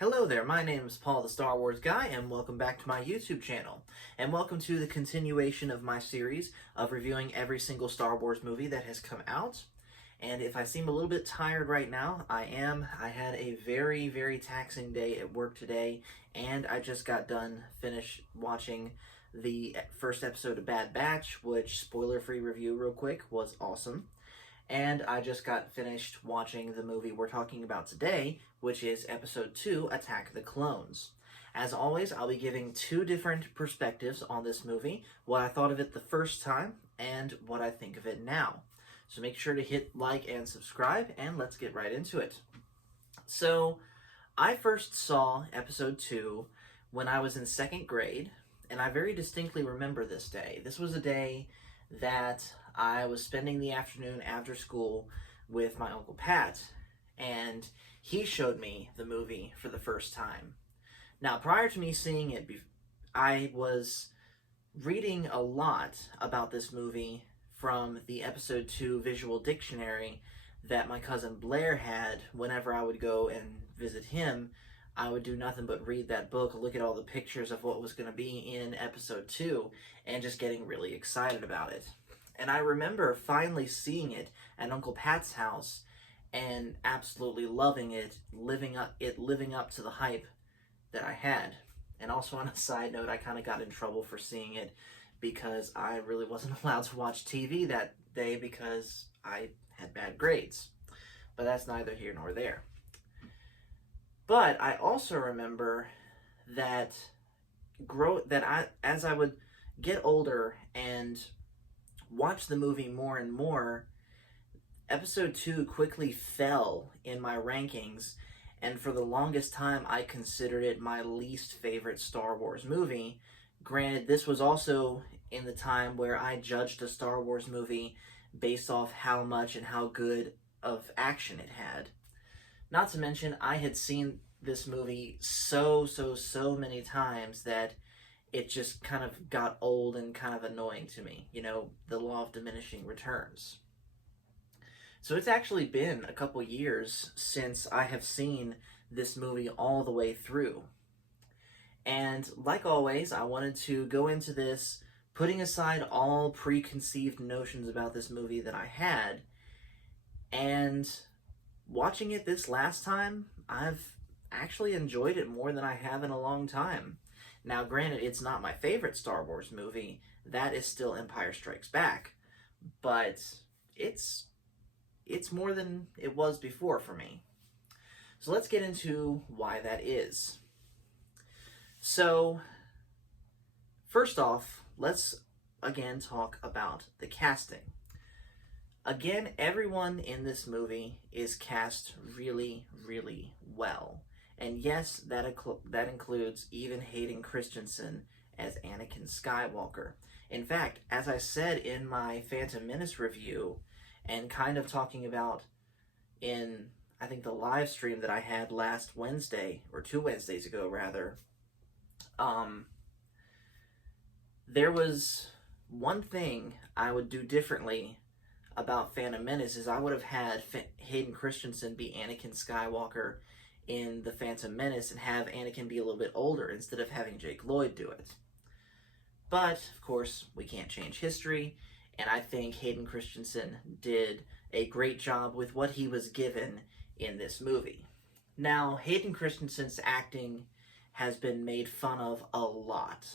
Hello there, my name is Paul the Star Wars Guy, and welcome back to my YouTube channel. And welcome to the continuation of my series of reviewing every single Star Wars movie that has come out. And if I seem a little bit tired right now, I am. I had a very, very taxing day at work today, and I just got done finished watching the first episode of Bad Batch, which, spoiler-free review real quick, was awesome. And I just got finished watching the movie we're talking about today, which is Episode 2, Attack of the Clones. As always, I'll be giving two different perspectives on this movie, what I thought of it the first time, and what I think of it now. So make sure to hit like and subscribe, and let's get right into it. So, I first saw Episode 2 when I was in second grade, and I very distinctly remember this day. This was a day that I was spending the afternoon after school with my Uncle Pat, and he showed me the movie for the first time. Now, prior to me seeing it, I was reading a lot about this movie from the Episode 2 visual dictionary that my cousin Blair had. Whenever I would go and visit him, I would do nothing but read that book, look at all the pictures of what was going to be in Episode 2, and just getting really excited about it. And I remember finally seeing it at Uncle Pat's house and absolutely loving it, living up to the hype that I had. And also, on a side note, I kind of got in trouble for seeing it because I really wasn't allowed to watch TV that day because I had bad grades. But that's neither here nor there. But I also remember that as I would get older and watch the movie more and more, Episode 2 quickly fell in my rankings, and for the longest time I considered it my least favorite Star Wars movie. Granted, this was also in the time where I judged a Star Wars movie based off how much and how good of action it had. Not to mention, I had seen this movie so many times that it just kind of got old and kind of annoying to me. You know, the law of diminishing returns. So it's actually been a couple years since I have seen this movie all the way through. And like always, I wanted to go into this putting aside all preconceived notions about this movie that I had. And watching it this last time, I've actually enjoyed it more than I have in a long time. Now, granted, it's not my favorite Star Wars movie. That is still Empire Strikes Back. But it's more than it was before for me. So let's get into why that is. So, first off, let's again talk about the casting. Again, everyone in this movie is cast really, really well. And yes, that includes even Hayden Christensen as Anakin Skywalker. In fact, as I said in my Phantom Menace review, and kind of talking about in, I think, the live stream that I had last Wednesday, or 2 Wednesdays ago, rather, there was one thing I would do differently about Phantom Menace is I would have had Hayden Christensen be Anakin Skywalker in the Phantom Menace and have Anakin be a little bit older instead of having Jake Lloyd do it. But, of course, we can't change history, and I think Hayden Christensen did a great job with what he was given in this movie. Now, Hayden Christensen's acting has been made fun of a lot,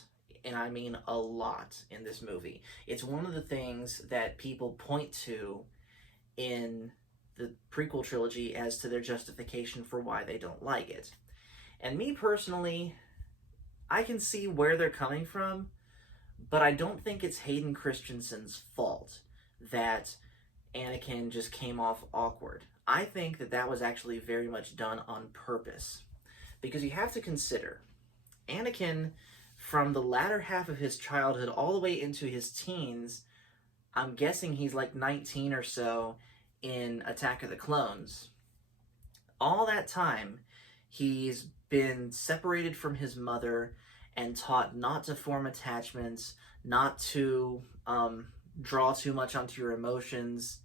and I mean a lot, in this movie. It's one of the things that people point to in the prequel trilogy as to their justification for why they don't like it. And me personally, I can see where they're coming from, but I don't think it's Hayden Christensen's fault that Anakin just came off awkward. I think that was actually very much done on purpose. Because you have to consider, Anakin, from the latter half of his childhood all the way into his teens, I'm guessing he's like 19 or so in Attack of the Clones. All that time, he's been separated from his mother and taught not to form attachments, not to draw too much onto your emotions,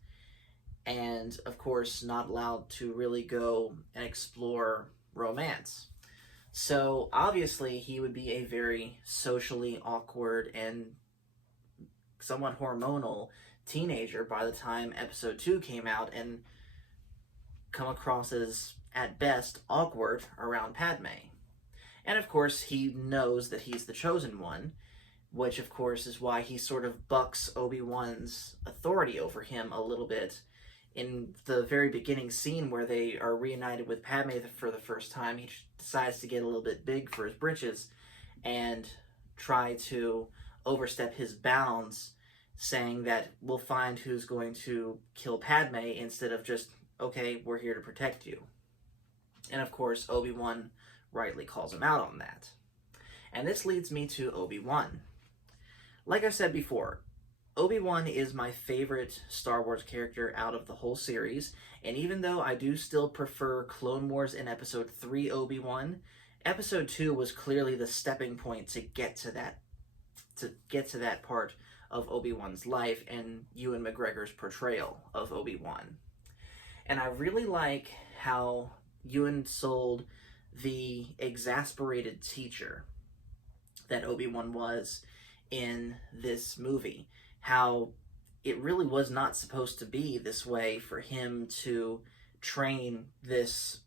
and of course not allowed to really go and explore romance. So obviously he would be a very socially awkward and somewhat hormonal teenager by the time episode 2 came out, and come across as, at best, awkward around Padme. And of course, he knows that he's the chosen one, which of course is why he sort of bucks Obi-Wan's authority over him a little bit. In the very beginning scene where they are reunited with Padme for the first time, he decides to get a little bit big for his britches and try to overstep his bounds, saying that we'll find who's going to kill Padme instead of just, okay, we're here to protect you. And of course, Obi-Wan rightly calls him out on that. And this leads me to Obi-Wan. Like I said before, Obi-Wan is my favorite Star Wars character out of the whole series, and even though I do still prefer Clone Wars in Episode 3 Obi-Wan, Episode 2 was clearly the stepping point to get to that part of Obi-Wan's life and Ewan McGregor's portrayal of Obi-Wan. And I really like how Ewan sold the exasperated teacher that Obi-Wan was in this movie. How it really was not supposed to be this way for him to train this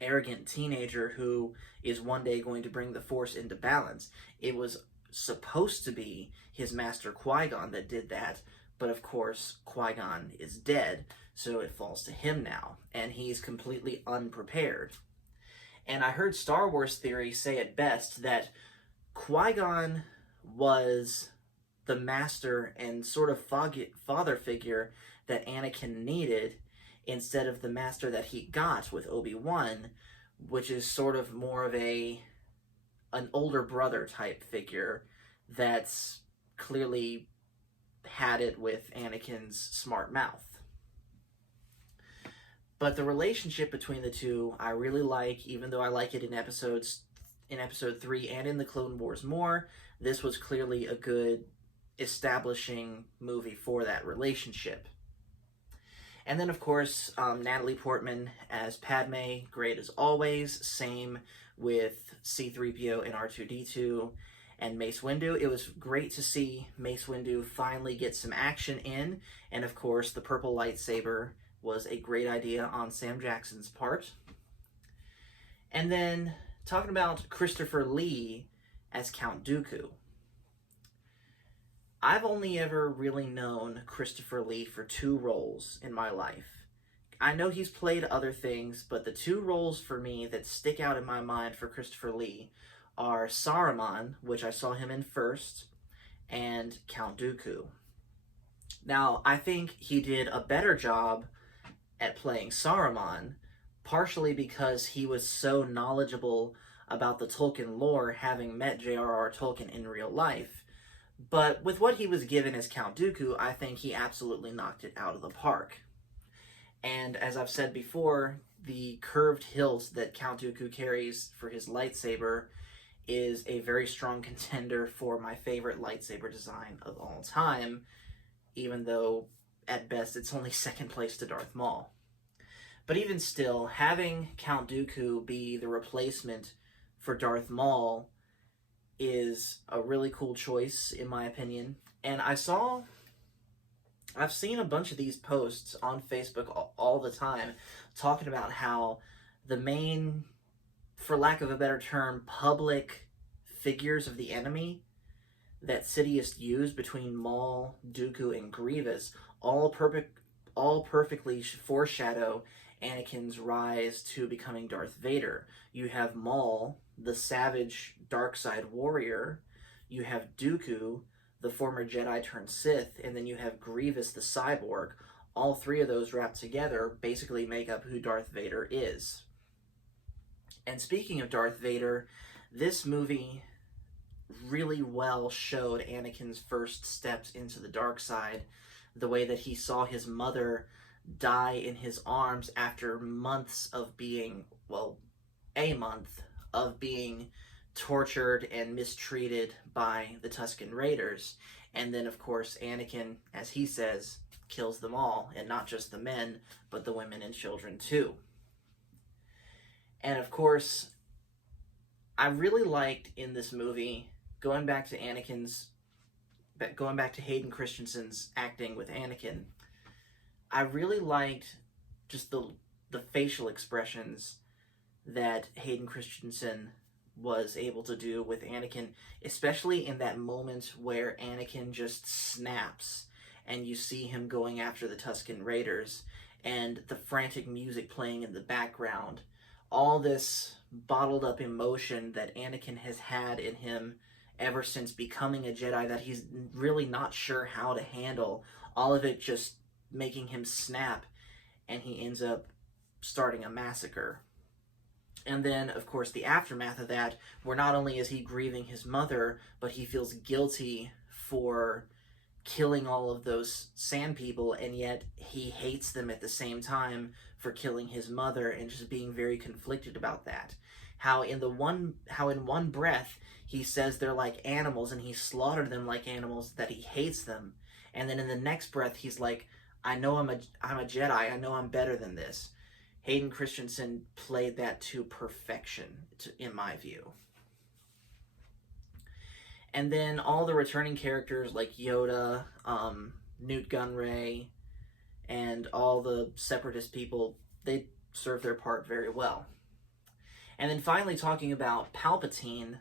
arrogant teenager who is one day going to bring the Force into balance. It was supposed to be his master Qui-Gon that did that, but of course Qui-Gon is dead, so it falls to him now, and he's completely unprepared. And I heard Star Wars Theory say it best that Qui-Gon was the master and sort of father figure that Anakin needed, instead of the master that he got with Obi-Wan, which is sort of more of an older brother type figure that's clearly had it with Anakin's smart mouth. But the relationship between the two I really like, even though I like it in Episode 3 and in the Clone Wars more. This was clearly a good establishing movie for that relationship. And then, of course, Natalie Portman as Padme, great as always. Same with C-3PO and R2-D2 and Mace Windu. It was great to see Mace Windu finally get some action in. And, of course, the purple lightsaber was a great idea on Sam Jackson's part. And then, talking about Christopher Lee as Count Dooku. I've only ever really known Christopher Lee for 2 roles in my life. I know he's played other things, but the 2 roles for me that stick out in my mind for Christopher Lee are Saruman, which I saw him in first, and Count Dooku. Now, I think he did a better job at playing Saruman, partially because he was so knowledgeable about the Tolkien lore, having met J.R.R. Tolkien in real life. But with what he was given as Count Dooku, I think he absolutely knocked it out of the park. And as I've said before, the curved hilt that Count Dooku carries for his lightsaber is a very strong contender for my favorite lightsaber design of all time, even though, at best, it's only second place to Darth Maul. But even still, having Count Dooku be the replacement for Darth Maul is a really cool choice, in my opinion. And I've seen a bunch of these posts on Facebook all the time talking about how the main, for lack of a better term, public figures of the enemy that Sidious used between Maul, Dooku, and Grievous all perfectly foreshadow Anakin's rise to becoming Darth Vader. You have Maul, the savage dark side warrior. You have Dooku, the former Jedi turned Sith, and then you have Grievous, the cyborg. All 3 of those wrapped together basically make up who Darth Vader is. And speaking of Darth Vader, this movie really well showed Anakin's first steps into the dark side, the way that he saw his mother die in his arms after months of being, a month of being tortured and mistreated by the Tusken Raiders. And then, of course, Anakin, as he says, kills them all, and not just the men, but the women and children too. And of course, I really liked in this movie, going back to Hayden Christensen's acting with Anakin, I really liked just the facial expressions that Hayden Christensen was able to do with Anakin, especially in that moment where Anakin just snaps and you see him going after the Tusken Raiders and the frantic music playing in the background. All this bottled up emotion that Anakin has had in him ever since becoming a Jedi that he's really not sure how to handle. All of it just making him snap, and he ends up starting a massacre. And then, of course, the aftermath of that, where not only is he grieving his mother, but he feels guilty for killing all of those sand people, and yet he hates them at the same time for killing his mother, and just being very conflicted about that. How in one breath he says they're like animals and he slaughtered them like animals, that he hates them, and then in the next breath he's like, I know I'm a Jedi, I know I'm better than this. Hayden Christensen played that to perfection, in my view. And then all the returning characters like Yoda, Newt Gunray, and all the Separatist people, they serve their part very well. And then finally, talking about Palpatine.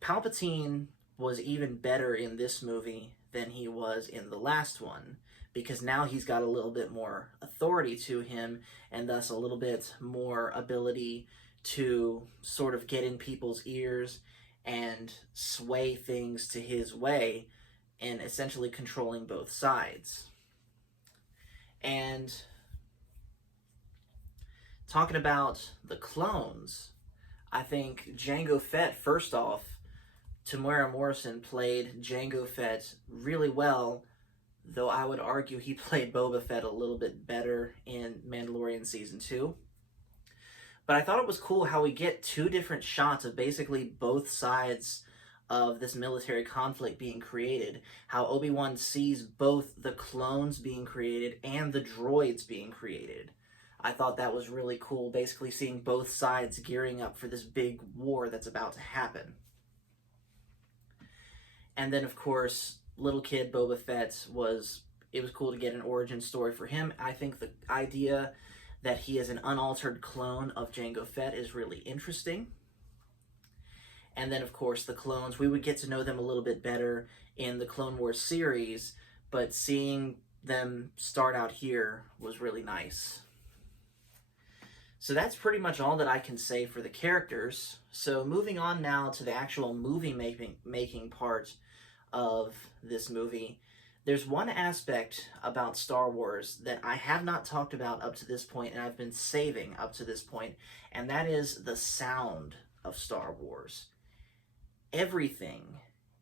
Palpatine was even better in this movie than he was in the last one, because now he's got a little bit more authority to him, and thus a little bit more ability to sort of get in people's ears and sway things to his way, and essentially controlling both sides. And talking about the clones, I think Jango Fett, first off, Temuera Morrison played Jango Fett really well, though I would argue he played Boba Fett a little bit better in Mandalorian Season 2. But I thought it was cool how we get two different shots of basically both sides of this military conflict being created. How ObiWan sees both the clones being created and the droids being created. I thought that was really cool, basically seeing both sides gearing up for this big war that's about to happen. And then, of course, little kid Boba Fett was cool to get an origin story for him. I think the idea that he is an unaltered clone of Jango Fett is really interesting. And then, of course, the clones, we would get to know them a little bit better in the Clone Wars series, but seeing them start out here was really nice. So that's pretty much all that I can say for the characters. So moving on now to the actual movie making part of this movie, there's one aspect about Star Wars that I have not talked about up to this point, and I've been saving up to this point, and that is the sound of Star Wars. Everything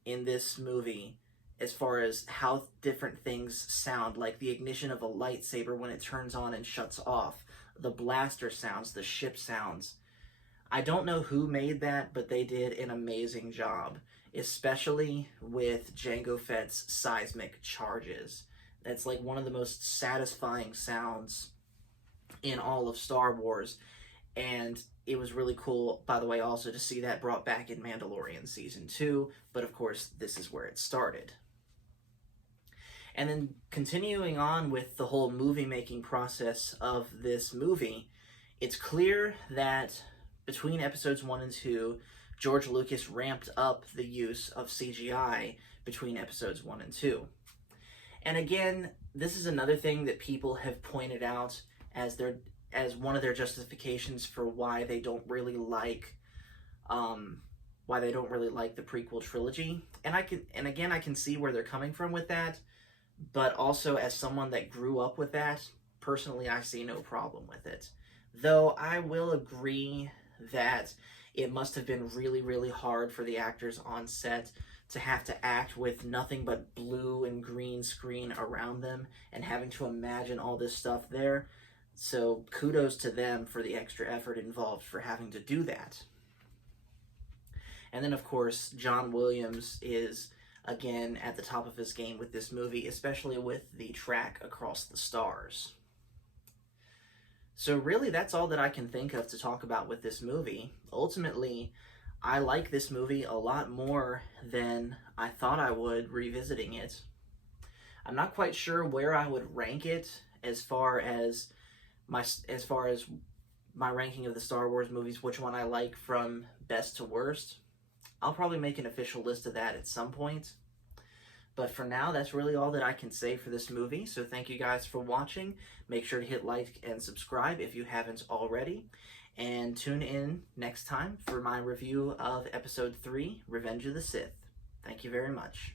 in this movie, as far as how different things sound, like the ignition of a lightsaber when it turns on and shuts off, the blaster sounds, the ship sounds. I don't know who made that, but they did an amazing job, especially with Jango Fett's seismic charges. That's like one of the most satisfying sounds in all of Star Wars, and it was really cool, by the way, also to see that brought back in Mandalorian Season 2, but of course, this is where it started. And then continuing on with the whole movie-making process of this movie, it's clear that between episodes 1 and 2, George Lucas ramped up the use of CGI between episodes 1 and 2. And again, this is another thing that people have pointed out as one of their justifications for why they don't really like the prequel trilogy. And I can see where they're coming from with that. But also, as someone that grew up with that, personally, I see no problem with it. Though I will agree that it must have been really, really hard for the actors on set to have to act with nothing but blue and green screen around them and having to imagine all this stuff there. So kudos to them for the extra effort involved for having to do that. And then, of course, John Williams is again at the top of his game with this movie, especially with the track Across the Stars. So really, that's all that I can think of to talk about with this movie. Ultimately, I like this movie a lot more than I thought I would revisiting it. I'm not quite sure where I would rank it as far as my ranking of the Star Wars movies, which one I like from best to worst. I'll probably make an official list of that at some point. But for now, that's really all that I can say for this movie. So thank you guys for watching. Make sure to hit like and subscribe if you haven't already. And tune in next time for my review of Episode 3, Revenge of the Sith. Thank you very much.